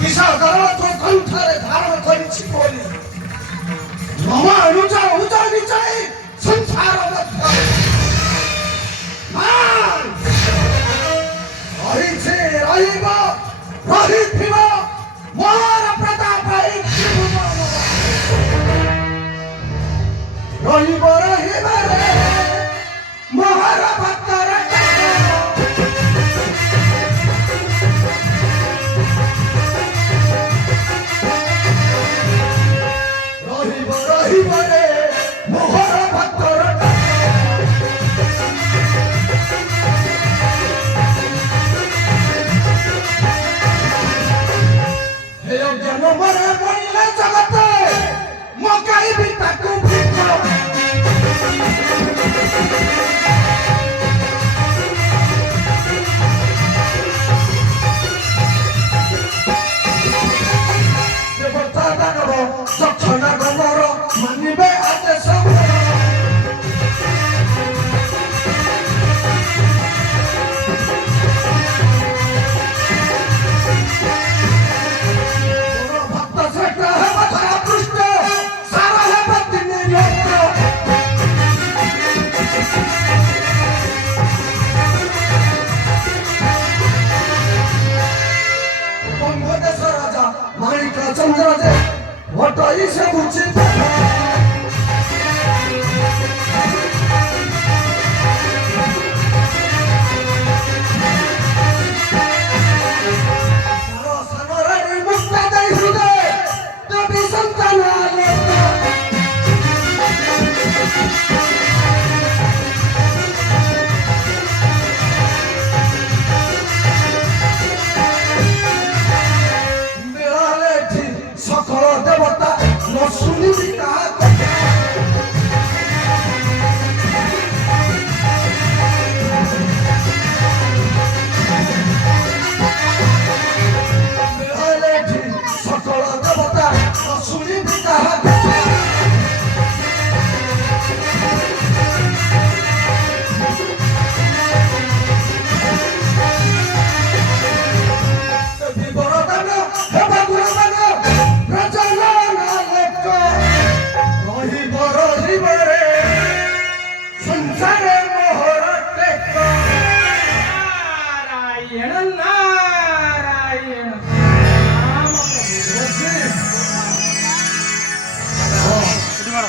ବିଶାଳ କଣ୍ଠରେ ଧାରଣ କରିଛି ବୋଲି ମମ ଅନୁଜ ଉଜ ବିଜୟୀ ସଂସାର ମଧ୍ୟ ରହିଛି ରହିବ ରହିଥିବ ମୋର ପ୍ରତାପ ରହିବ ରହିବରେ ମୋର ଭକ୍ତର ରହିବ ରହିବରେ ମୋହର ଭକ୍ତର ମରେ ବଣିଲେ ଜଗତେ ମକାଇବି ତାକୁ ଦେବତା ଦାନବ ଯକ୍ଷନା ଗମର ମାନିବେ ଆଦେଶ ଚନ୍ଦ୍ର ଯେ ଭଟଇ ସେ ବୁଝି ସାନରେ ମୁକ୍ତ ଦେଇ ହୃଦୟ ଦେବୀ ସନ୍ତାନ ଦେବତା ନ ଶୁଣିବି କାହା କଥା ସକଳ ଦେବତା ନ ଶୁଣିବି କାହା କଥା ବରଦାନ ହେବା ଗୁଣଦାନ ସଂସାରେ ମୋହର ଟେକ ନାରାୟଣ ନାରାୟଣ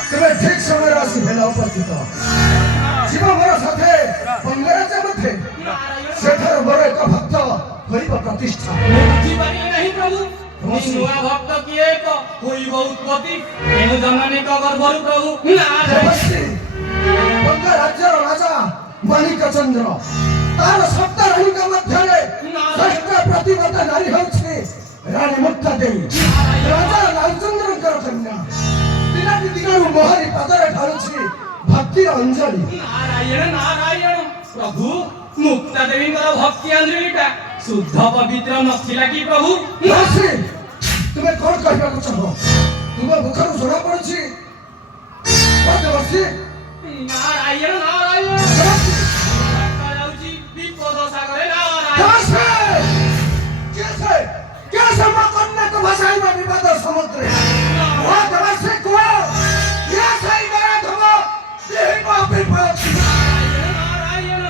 ତେବେ ଠିକ ସମୟରେ ଆସି ହେଲା ଉପସ୍ଥିତ ଶିବ ମୋର ସାଥେ ମଙ୍ଗରାଜ ମଧ୍ୟ ସେଠାରୁ ମୋର ଏକ ଭକ୍ତ ହୋଇବ ପ୍ରତିଷ୍ଠା ବୁଝିପାରିଲେ ନାହିଁ ପ୍ରଭୁ ନୂଆ ଭକ୍ତ କିଏ ଏକ ହୋଇବ ଉତ୍ପତ୍ତି ଏଣୁ ଜନନୀକ ଗର୍ଭରୁ ପ୍ରଭୁ ରାଜ୍ୟର ରାଜା ମାଣିକ ଚନ୍ଦ୍ର ତାର ସପ୍ତ ରାଣୀଙ୍କ ମଧ୍ୟରେ ଶ୍ରେଷ୍ଠ ପ୍ରତିବଦ୍ଧ ନାରୀ ହେଉଛି ରାଣୀ ମୁକ୍ତା ଦେବୀ ରାଜା ଲାଲଚନ୍ଦ୍ରଙ୍କର କନ୍ୟା ପିଲାଟି ଦିଗରୁ ମୋହରି ପାଦରେ ଢାଳୁଛି ଭକ୍ତିର ଅଞ୍ଜଳି ନାରାୟଣ ନାରାୟଣ ପ୍ରଭୁ ମୁକ୍ତା ଦେବୀଙ୍କର ଭକ୍ତି ଅଞ୍ଜଳିଟା ଶୁଦ୍ଧ ପବିତ୍ର ନଥିଲା କି ପ୍ରଭୁ ତୁମେ କଣ କହିବାକୁ ଚାହ ତୁମ ମୁଖରୁ ଜଣା ପଡୁଛି ନାରାୟଣ ନାରାୟଣ ଯାଉଛି ବିପଦ ସାଗରେ କନ୍ୟାକୁ ଭାଷାଇବା ବିବାଦ ସମୁଦ୍ରେ ନାରାୟଣ